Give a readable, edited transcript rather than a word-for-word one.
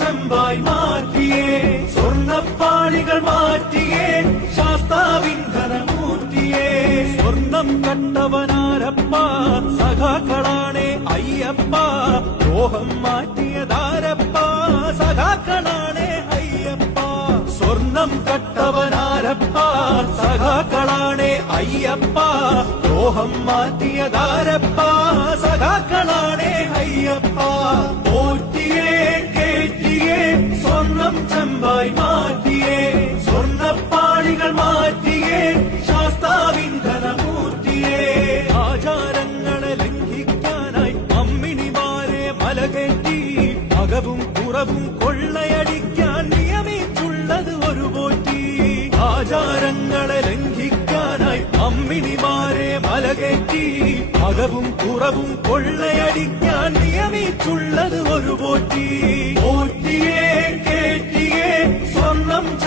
ചെമ്പായി മാറ്റിയേ സ്വർണ്ണപ്പാളികൾ മാറ്റിയേ ശാസ്താവിൻ ധനമൂർത്തിയേ സ്വർണം കട്ടവനാരപ്പ സഖാക്കളാണേ അയ്യപ്പ ദ്രോഹം മാറ്റിയതാരപ്പ സഖാക്കളാണേ അയ്യപ്പ സ്വർണം കട്ടവനാരപ്പ സഖാക്കളാണേ അയ്യപ്പ ദ്രോഹം മാറ്റിയതാരപ്പ സഖാക്കളാണേ അയ്യപ്പ പോറ്റിയേ കേറ്റിയേ സ്വർണം ചെമ്പായി മാറ്റിയേ സ്വർണ്ണപ്പാളികൾ മാറ്റിയേ ശാസ്താവിൻ ധനമൂർത്തിയേ ആചാരങ്ങളെ ലംഘിക്കാനായി അമ്മിണിമാരെ മലകേറ്റി അകവും കുറവും കൊള്ളയടിക്കാൻ നിയമിച്ചുള്ളത് ഒരു പോറ്റി ആചാരങ്ങളെ ലംഘിക്കാനായി അമ്മിണിമാരെ മലകേറ്റി അകവും കുറവും കൊള്ളയടിക്കാൻ നിയമിച്ചുള്ളത് ഒരു പോറ്റി